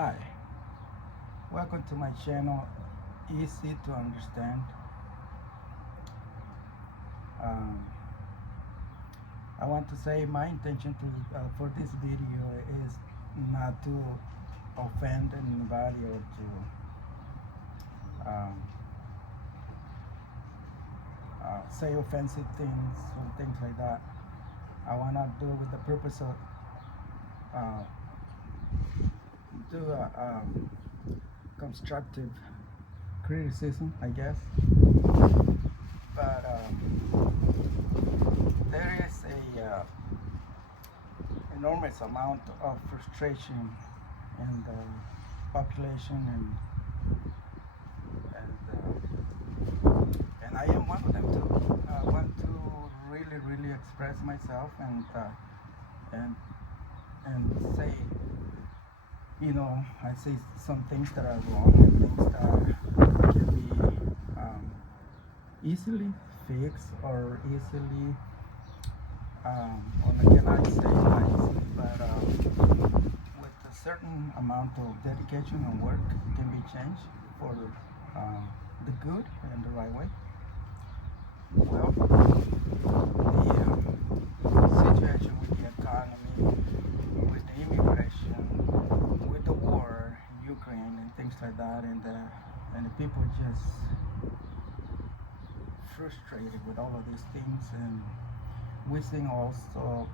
Hi, welcome to my channel, Easy to Understand. Um, I want to say my intention for this video is not to offend anybody or to say offensive things or things like that. I want to do it with the purpose of uh, do a constructive criticism, I guess. But there is a enormous amount of frustration in the population, and I am one of them too. I want to really express myself and and say, I say some things that are wrong and things that can be easily fixed or easily, or can I say not easily, but with a certain amount of dedication and work, it can be changed for the good and the right way. Well, the situation with the economy, with the immigration, with the war in Ukraine and things like that, and the people just frustrated with all of these things, and we're seeing also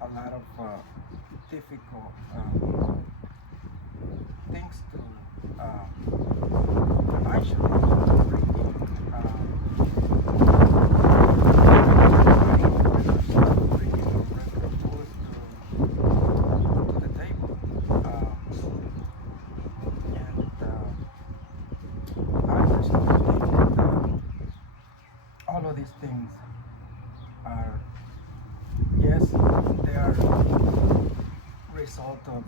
a lot of difficult things to financially to bring in regular food to the table, and I personally think that all of these things are, yes, they are result of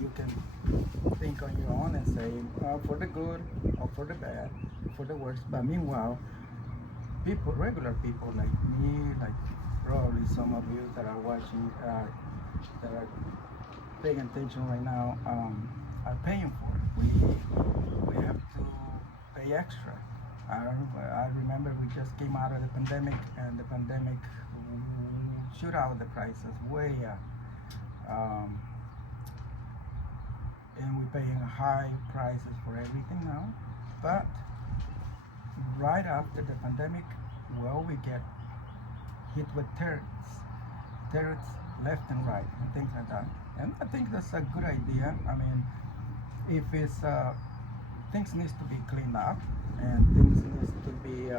you can think on your own and say for the good or for the bad, for the worst. But meanwhile, people, regular people like me, like probably some of you that are watching, that are paying attention right now, are paying for it. We have to pay extra. I remember we just came out of the pandemic, and the pandemic shoot out the prices way up. And we're paying high prices for everything now. But right after the pandemic, well, we get hit with tariffs left and right, and things like that. And I think that's a good idea. I mean, if it's things needs to be cleaned up and things needs to be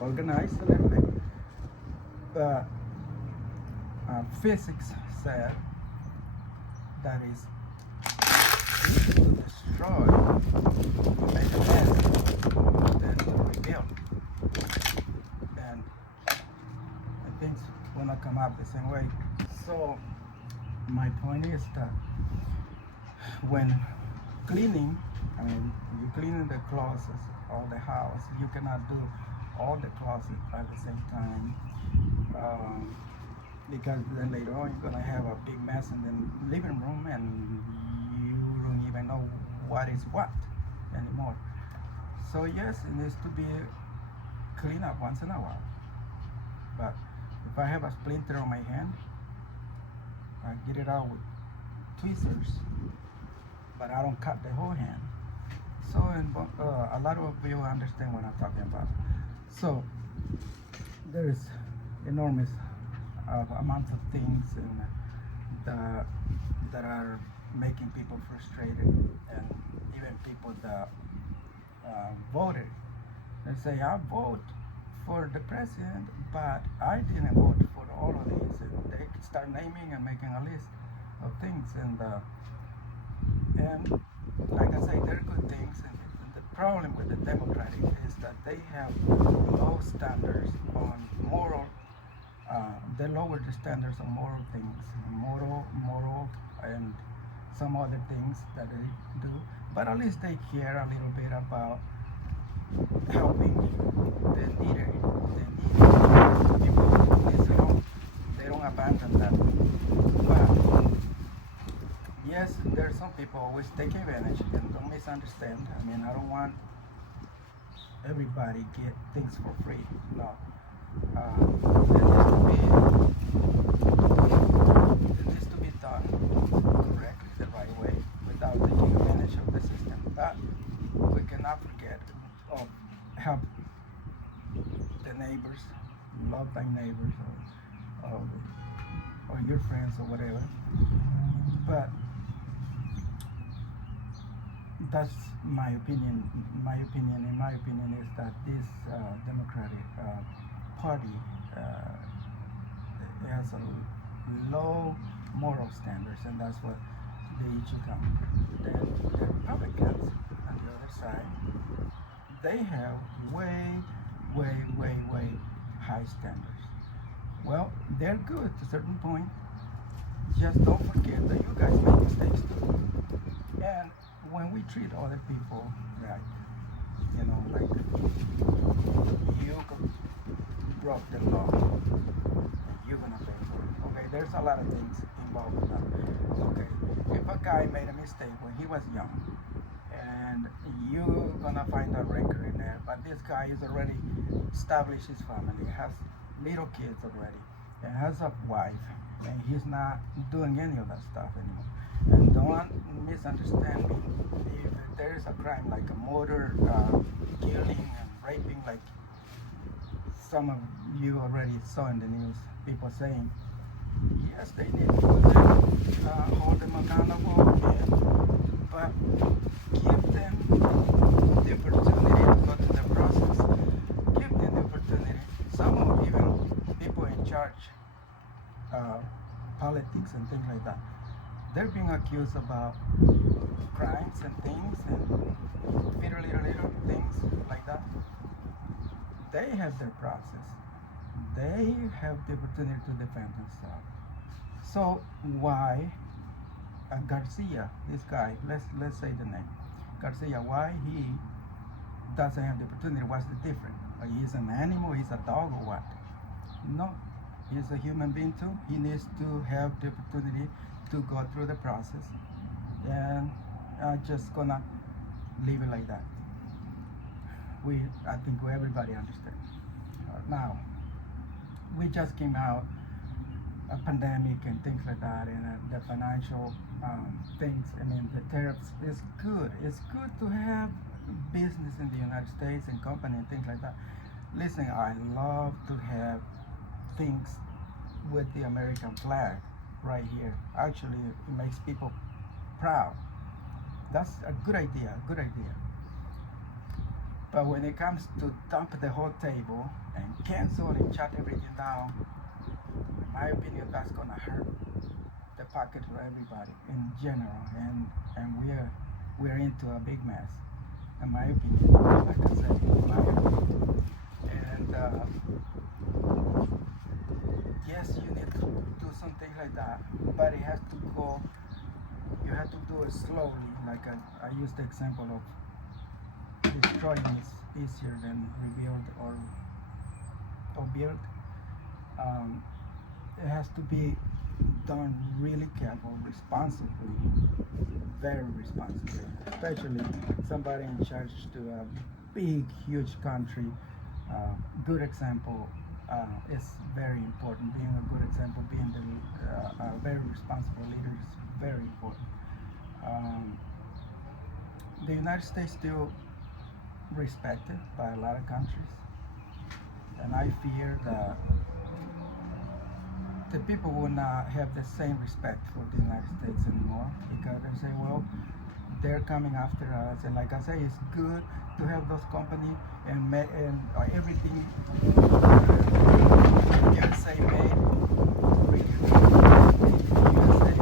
organized a little bit. But physics said that is to destroy, to make a mess, than to rebuild. And things will not come out the same way. So my point is that when cleaning, I mean, you cleaning the closets or the house, you cannot do all the closets at the same time. Because then later on you're gonna have a big mess in the living room, and you don't even know what is what anymore. So yes, it needs to be cleaned up once in a while. But if I have a splinter on my hand, I get it out with tweezers, but I don't cut the whole hand. So a lot of you understand what I'm talking about. So there is enormous amount of things that are making people frustrated, and even people that voted. They say, I vote for the president, but I didn't vote for all of these. And they start naming and making a list of things, and like I say, they're good things. And the problem with the Democratic is that they have low standards on moral. They lower the standards on moral things, moral, and some other things that they do. But at least they care a little bit about helping the needy, people. They don't abandon them. But yes, there's some people always take advantage, and don't misunderstand. I mean, I don't want everybody get things for free. No, it needs to be done correctly, the right way, without taking advantage of the system. But we cannot forget of help the neighbors, love thy neighbors, or your friends or whatever. But that's my opinion. In my opinion, is that this Democratic Party has a low moral standards, and that's what the issue comes. Then the Republicans on the other side, they have way high standards. Well, they're good to a certain point. Just don't forget that you guys make mistakes too. And when we treat other people right, like you broke the law and you're gonna pay for it. Okay, there's a lot of things involved with that. Okay, if a guy made a mistake when he was young, and you're gonna find a record in there, but this guy is already established his family, has little kids already, and has a wife, and he's not doing any of that stuff anymore. And don't misunderstand me. If there is a crime like a murder, killing, and raping, like some of you already saw in the news, people saying, yes, they need to hold them accountable, but give them the opportunity to go to the process. Give them the opportunity. Some of even people in charge, politics and things like that, they're being accused about crimes and things and little things like that. They have their process. They have the opportunity to defend themselves. So why Garcia, this guy, let's say the name, Garcia, why he doesn't have the opportunity? What's the difference? He's an animal, he's a dog, or what? No, he's a human being too. He needs to have the opportunity to go through the process, and I'm just gonna leave it like that. I think everybody understands. Now, we just came out a pandemic and things like that, and the financial things. I mean, the tariffs is good. It's good to have business in the United States and company and things like that. Listen, I love to have things with the American flag right here. Actually, it makes people proud. That's a good idea. Good idea. But when it comes to dump the whole table and cancel and shut everything down, in my opinion, that's gonna hurt the pocket of everybody in general, and we're into a big mess. In my opinion, like I said, in my opinion, and yes, you need to do something like that, but it has to go. You have to do it slowly. Like I used the example of destroying is easier than rebuild or build. It has to be done really careful, responsibly, very responsibly. Especially somebody in charge to a big, huge country. Good example is very important. Being a good example, being a very responsible leader is very important. The United States still respected by a lot of countries, and I fear that the people will not have the same respect for the United States anymore, because they say, well, they're coming after us, and like I say, it's good to have those companies and everything USA made, USA,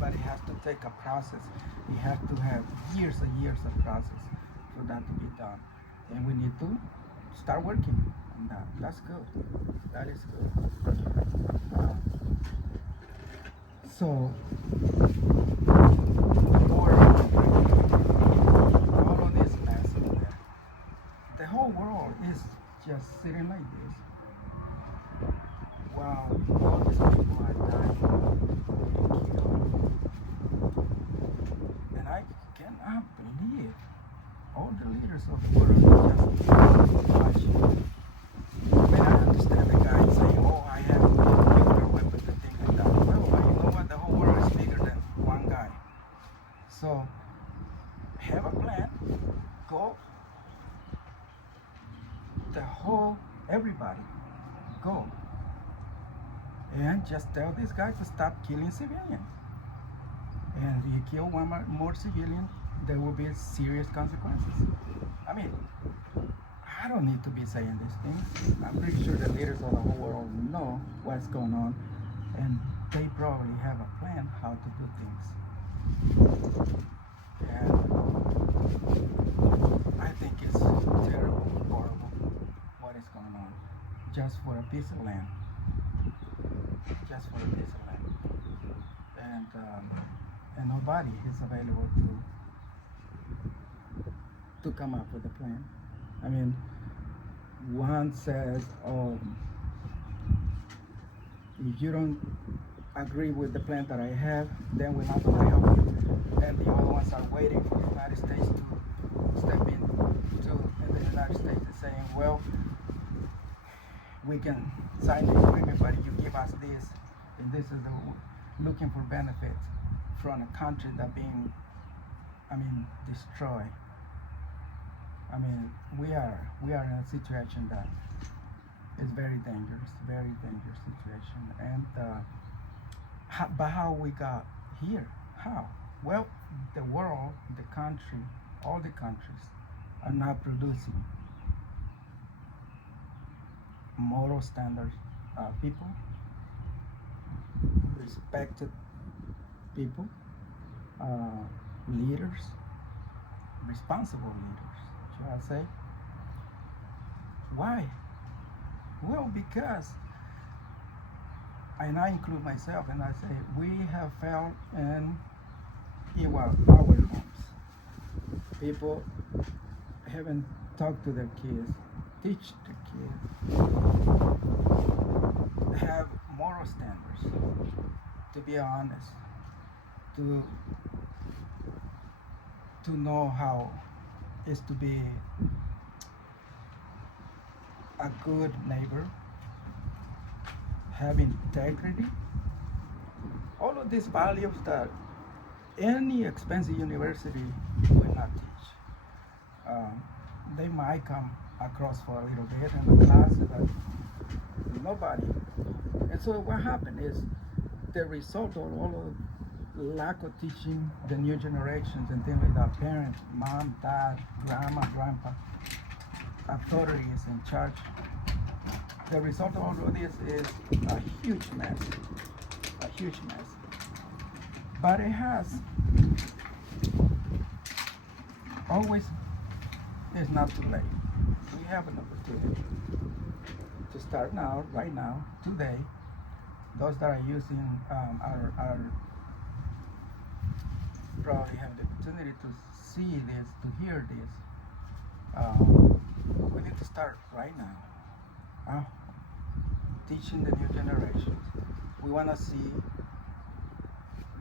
but it has to take a process. You have to have years and years of process for that to be done, and we need to start working on that. That's good. That is good. So, for all of this mess in there, the whole world is just sitting like this. Wow, all these people are dying, I cannot believe all the leaders of the world just watching. I mean, I understand the guy saying, "Oh, I have nuclear weapons and things like that." Well, you know what? The whole world is bigger than one guy. So have a plan. Go. The whole everybody go and just tell this guy to stop killing civilians. And if you kill one more civilian, there will be serious consequences. I mean, I don't need to be saying these things. I'm pretty sure the leaders of the whole world know what's going on, and they probably have a plan how to do things. And I think it's terrible, horrible what is going on, just for a piece of land, just for a piece of land, and nobody is available to come up with a plan. I mean, one says, "Oh, if you don't agree with the plan that I have, then we're not going to help you." And the other ones are waiting for the United States to step in too. And the United States is saying, "Well, we can sign the agreement, but you give us this, and this is looking for benefits from a country that being, destroyed." I mean, we are in a situation that is very dangerous situation. And but how we got here? How? Well, the world, the country, all the countries are not producing moral standards people, respected people, leaders, responsible leaders, shall I say? Why? Well, because, and I include myself, and I say we have failed in our homes. People haven't talked to their kids, teach the kids, have moral standards, to be honest, to know how is to be a good neighbor, have integrity, all of these values that any expensive university will not teach. They might come across for a little bit in the class, but nobody. And so what happened is the result of all of lack of teaching the new generations and things like that, parents, mom, dad, grandma, grandpa, authorities in charge. The result of all of this is a huge mess, a huge mess. But it has always, it's not too late. We have an opportunity to start now, right now, today. Those that are using are probably have the opportunity to see this, to hear this. We need to start right now, teaching the new generations. We want to see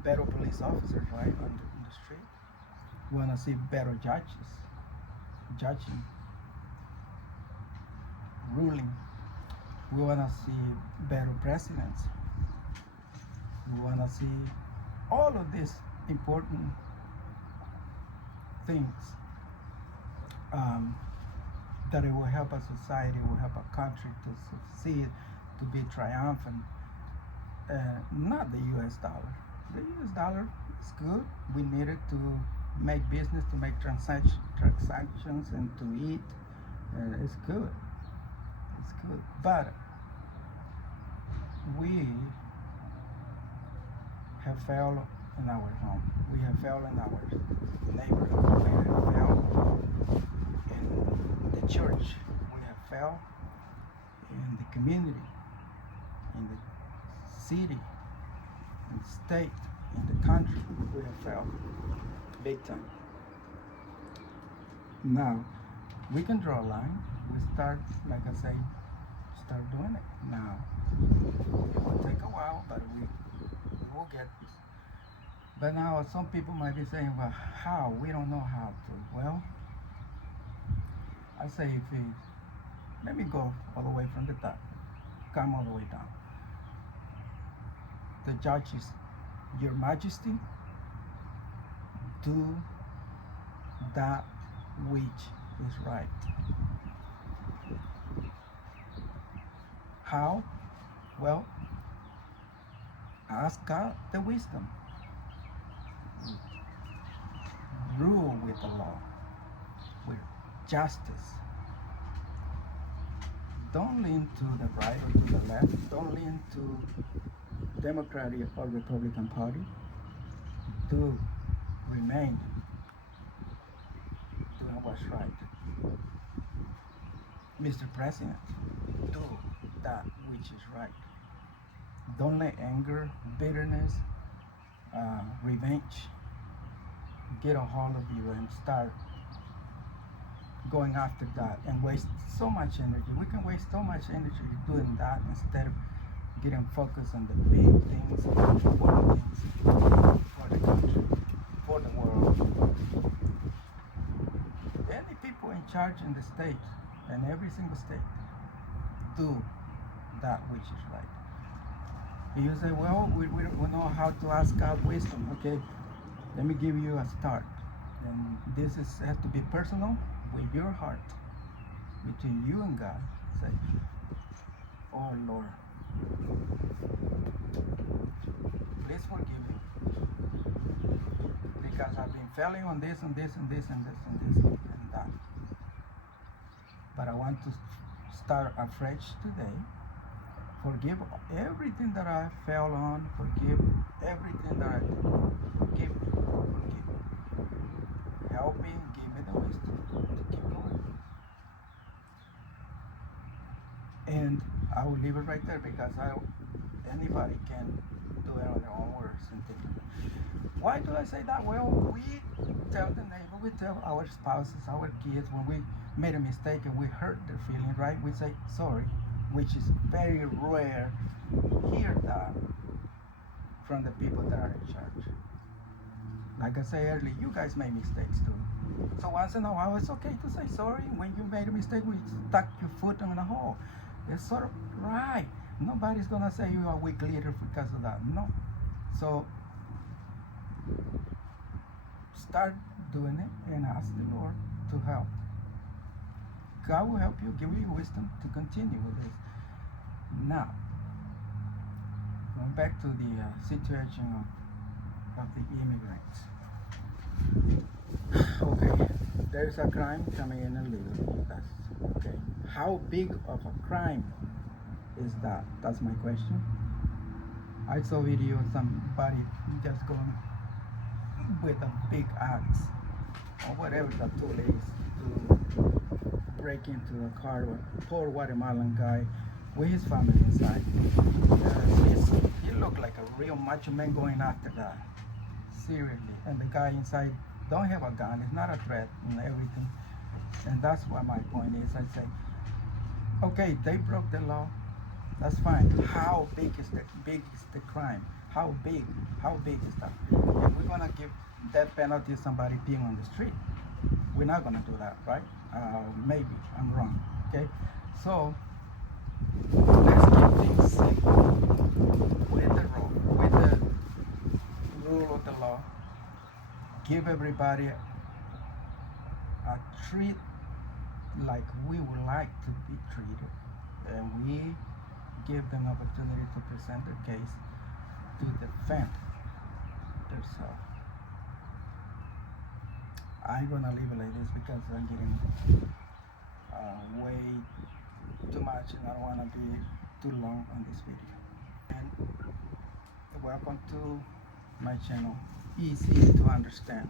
better police officers, right, on the street. We want to see better judges, judging, ruling. We want to see better presidents. We want to see all of these important things that it will help a society, will help a country to succeed, to be triumphant. Not the U.S. dollar. The U.S. dollar is good. We need it to make business, to make transactions, and to eat. It's good. It's good. But we have failed in our home. We have failed in our neighborhood. We have failed in the church. We have failed in the community, in the city, in the state, in the country. We have failed big time. Now, we can draw a line. We start, like I say, start doing it now. It will take a while, but we will get this. But now some people might be saying, well, how? We don't know how to. Well, I say if you, let me go all the way from the top, come all the way down. The judges, Your Majesty, do that which is right. How? Well, ask God the wisdom. Rule with the law, with justice. Don't lean to the right or to the left. Don't lean to Democratic or Republican Party. Do remain doing what's right. Mr. President, do that which is right. Don't let anger, bitterness, revenge get a hold of you and start going after that and waste so much energy. We can waste so much energy doing that instead of getting focused on the big things, important things for the country, for the world. Any people in charge in the state, and every single state, do that which is right. You say, well, we don't know how to ask God wisdom. Okay, let me give you a start. And this has to be personal with your heart, between you and God. Say, oh Lord, please forgive me because I've been failing on this and this and this and this and this and that. But I want to start afresh today. Forgive everything that I fell on. Forgive everything that I did. Forgive me. Forgive me. Help me. Give me the wisdom to keep going. And I will leave it right there because anybody can do it on their own words and things like that. Why do I say that? Well, we tell the neighbor, we tell our spouses, our kids, when we made a mistake and we hurt their feelings, right? We say sorry, which is very rare. Hear that from the people that are in charge. Like I said earlier, you guys make mistakes too. So once in a while, it's okay to say sorry. When you made a mistake, we stuck your foot in a hole. It's sort of right. Nobody's gonna say you are a weak leader because of that. No. So start doing it and ask the Lord to help. God will help you, give you wisdom to continue with this. Now, going back to the situation of the immigrants. Okay, there's a crime coming in illegal. That's okay. How big of a crime is that? That's my question. I saw a video of somebody just going with a big axe or whatever the tool is to break into the car of a poor Guatemalan guy with his family inside. He looked like a real macho man going after that. Seriously. And the guy inside don't have a gun. It's not a threat and everything. And that's what my point is. I say, okay, they broke the law. That's fine. How big is the crime? How big is that? If we're gonna give death penalty to somebody being on the street, we're not gonna do that, right? Maybe I'm wrong. Okay, so let's keep things simple with the rule of the law. Give everybody a treat like we would like to be treated, and we give them opportunity to present their case, to defend themselves. I'm gonna leave it like this because I'm getting way too much and I don't wanna be too long on this video. And welcome to my channel, Easy to Understand.